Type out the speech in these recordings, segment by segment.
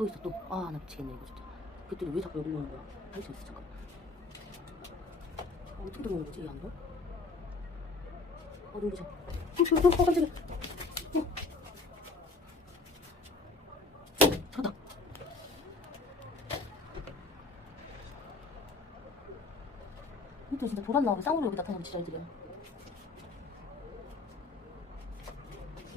또 있어 또. 아 나 미치겠네 이거 진짜. 그때는 왜 자꾸 여기로 오는 거야? 할 수 있어 잠깐. 아, 어떻게 들어오는 거지 이 안으로? 아 눈부셔. 어, 어, 어, 깜짝이야. 어. 찾았다. 이것도 진짜 도란 나오면 쌍으로 여기 나타나면 진짜 애들이야.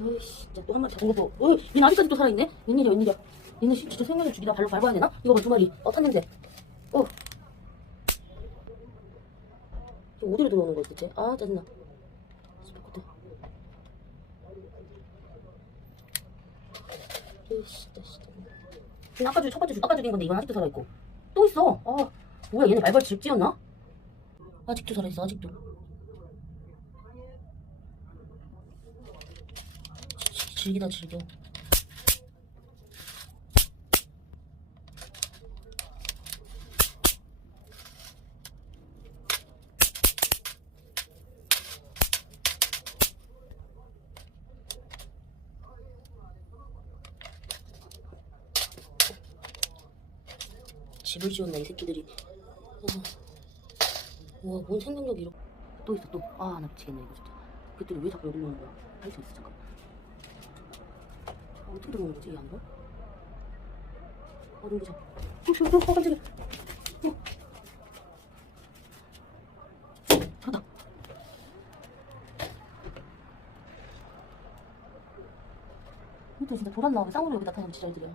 어이씨, 진짜 또 한 마리 잡은 것도. 어이, 얘는 아직까지 또 살아있네? 웬일이야, 웬일이야. 얘는 씨, 진짜 생명을 죽이다 발로 밟아야 되나? 이거 봐, 두 마리. 어, 탔는데. 어. 저 어디로 들어오는 거야, 대체? 아, 짜증나. 스피커들. 어이씨, 진짜, 진짜. 아까 주, 첫 번째 주, 아까 죽인 건데 이건 아직도 살아있고. 또 있어. 아, 뭐야, 얘네 발발 질지였나? 아직도 살아있어, 아직도. 즐기다 즐겨. 집을 지었나 이 새끼들이. 와, 뭔 생명력이 이렇게. 또 있어 또. 아, 나 미치겠네 이거 진짜. 그때는 왜 자꾸 여기로 오는 거야? 할 수 있어 잠깐. 아, 어떻게 들어오는 거지 이 안으로? 아 눈부셔. 어, 어, 어, 깜짝이야. 어. 찾았다. 이것도 진짜 도란 나오면 쌍으로 여기 나타나면 진짜 애들이야.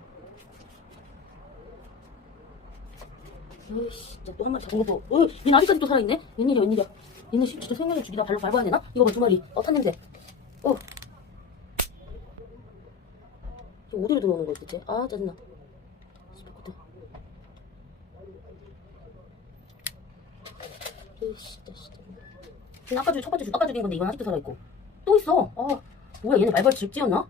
어이씨, 진짜 또 한 마리 잡은 것도. 어이, 얘는 아직까지 또 살아있네? 웬일이야, 웬일이야. 씨, 진짜 생명을 죽이다 발로 밟아야 되나? 이거 봐, 두 마리. 어, 탔는데. 어. 저 어디로 들어오는 거야, 대체? 아, 짜증나. 어이씨, 진짜, 아까 주, 첫 번째 주, 아까 죽인 건데 이건 아직도 살아있고. 또 있어. 아, 뭐야, 얘네 말벌 집지였나?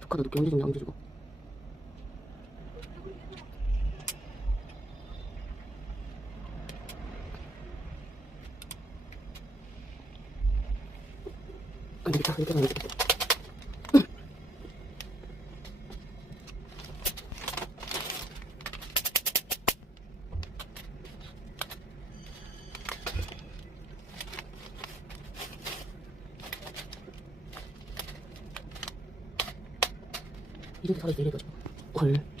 조카도 늦게 언제 좀 양주주고. 안 되겠다, 이렇게 안 되겠다. 이렇게 살아있어, 이래가지고. 헐.